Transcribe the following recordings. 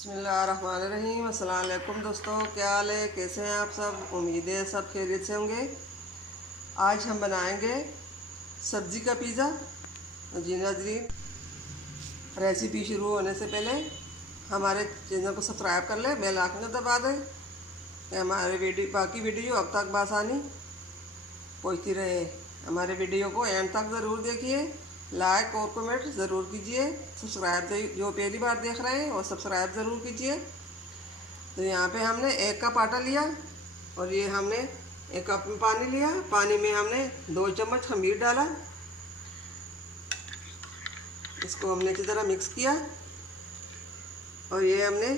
बिस्मिल्लाहिर्रहमानिर्रहीम। अस्सलाम वालेकुम दोस्तों, क्या हाल है, कैसे हैं आप सब। उम्मीद है सब खैरियत से होंगे। आज हम बनाएंगे सब्ज़ी का पिज़्ज़ा। जी नाज़रीन, रेसिपी शुरू होने से पहले हमारे चैनल को सब्सक्राइब कर लें, बेल आइकन को दबा दें कि हमारे बाकी वीडियो अब तक बआसानी पहुँचती रहे। हमारे वीडियो को एंड तक ज़रूर देखिए, लाइक और कमेंट ज़रूर कीजिए। सब्सक्राइब जो पहली बार देख रहे हैं और सब्सक्राइब ज़रूर कीजिए। तो यहाँ पे हमने 1 कप आटा लिया और ये हमने 1 कप में पानी लिया। पानी में हमने 2 चम्मच खमीर डाला। इसको हमने अच्छी तरह मिक्स किया और ये हमने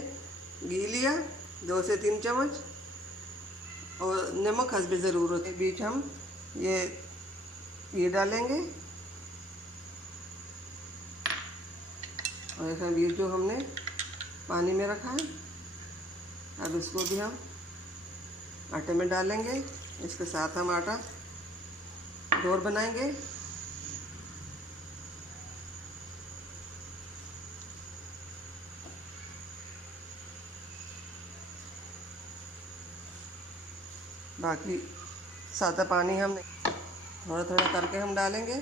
घी लिया 2 से 3 चम्मच और नमक हस्बे ज़रूरत के बीच हम ये डालेंगे। और खमीर जो हमने पानी में रखा है, अब इसको भी हम आटे में डालेंगे। इसके साथ हम आटा डोर बनाएंगे। बाकी सादा पानी हम थोड़ा थोड़ा करके हम डालेंगे।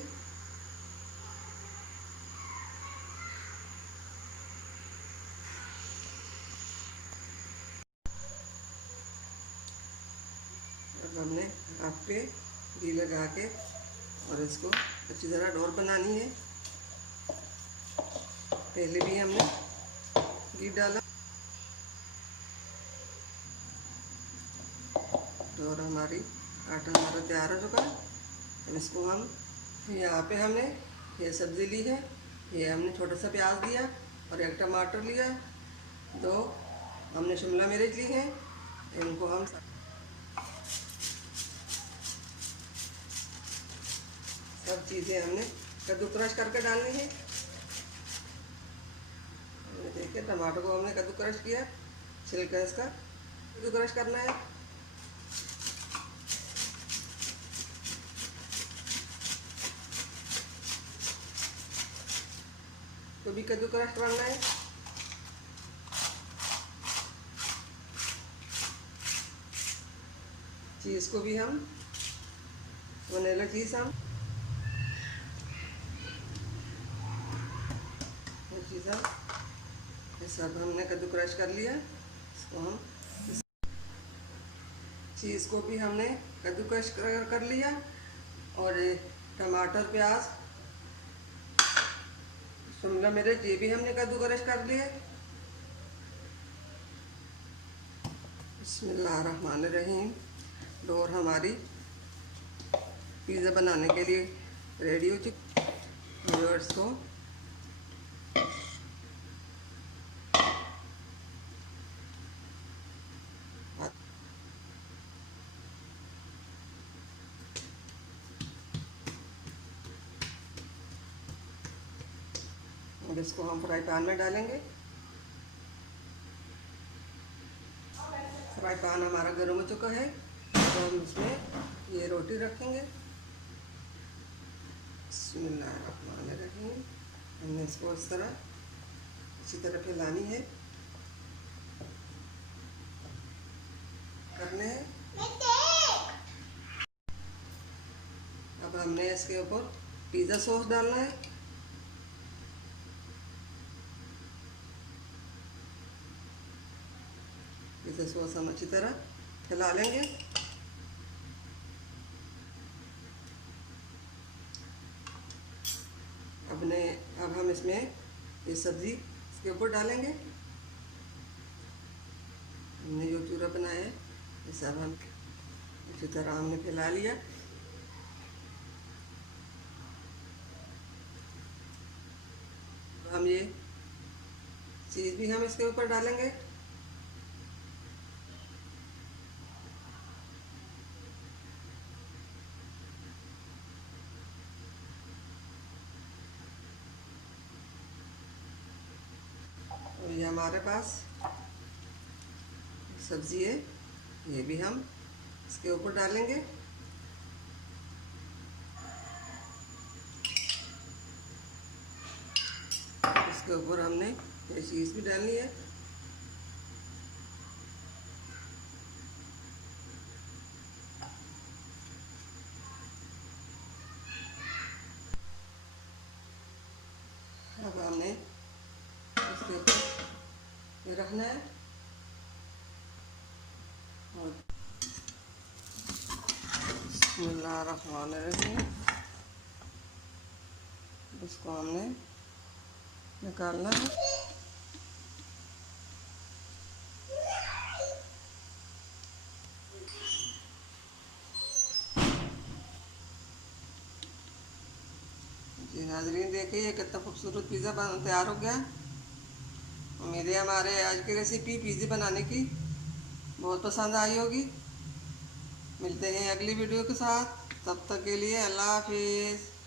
अब हमने हाथ पे घी लगा के और इसको अच्छी तरह डोर बनानी है। पहले भी हमने घी डाला। डोर हमारी आटा हमारा तैयार हो चुका है। अब इसको हम यहाँ पे हमने ये सब्ज़ी ली है। ये हमने छोटा सा प्याज लिया और 1 टमाटर लिया। 2 हमने शिमला मिर्च ली है। इनको हम सब चीज़ें हमने कद्दू क्रश करके डालनी है। देखिए, टमाटर को हमने कद्दू क्रश किया, छिलका इसका कद्दू क्रश करना है। तो भी कद्दू क्रश करना है। चीज़ को भी हम वनीला चीज़ हम ये सब हमने कद्दू क्रश कर लिया। इसको हम चीज़ को भी हमने कद्दू क्रश कर लिया और टमाटर, प्याज, शिमला मिर्च ये भी हमने कद्दू क्रश कर लिए। बिस्मिल्लाहिर्रहमानिर्रहीम। डोर हमारी पिज़्ज़ा बनाने के लिए रेडी हो चुकी। व्यूअर्स को अब इसको हम फ्राई पैन में डालेंगे। फ्राई पैन हमारा गर्म हो चुका है। तो हम इसमें ये रोटी रखेंगे। बिस्मिल्लाहिर्रहमानिर्रहीम। हमने इसको इस तरह इसी तरह फैलानी है, करने हैं। अब हमने इसके ऊपर पिज़्ज़ा सॉस डालना है। पिज़्ज़ा सॉस हम अच्छी तरह फैला लेंगे। अब हम इसमें ये सब्ज़ी इसके ऊपर डालेंगे। हमने जो चूरा बनाया है ये सब हम अच्छी तरह हमने फैला लिया। हम ये चीज़ भी हम इसके ऊपर डालेंगे। और ये हमारे पास सब्ज़ी है, ये भी हम इसके ऊपर डालेंगे। इसके ऊपर हमने ये चीज़ भी डालनी है। अब हमने उसके ऊपर ये रखना है और बिस्मिल्लाहिर्रहमानिर्रहीम इसको हमने निकालना है। जी नाजरीन, देखिए ये कितना खूबसूरत पिज़्ज़ा तैयार हो गया। उम्मीद है हमारे आज की रेसिपी पिज़्ज़ा बनाने की बहुत पसंद आई होगी। मिलते हैं अगली वीडियो के साथ, तब तक के लिए अल्लाह हाफिज़।